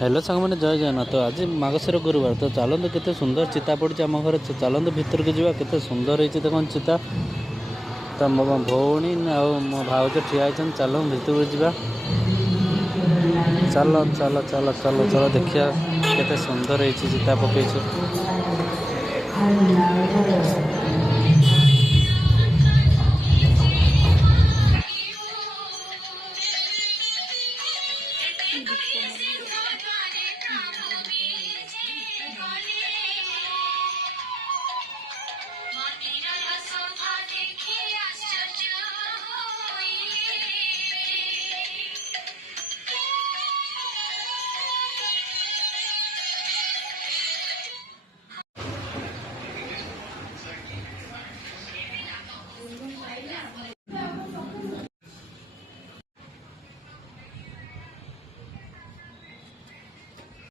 Hello सांग मैंने जय जगन्नाथ। तो आज मागशीर गुरुवार तो चलते केते सुंदर चिता पड़ी आम घर चलते भितर को जावा केते सुंदर होती देख चिता। तो मो भौणी मो भाउज ठिया होती चल भितर को जावा। चल चल चल चल चल देखिया केते सुंदर होती चिता पकईछु।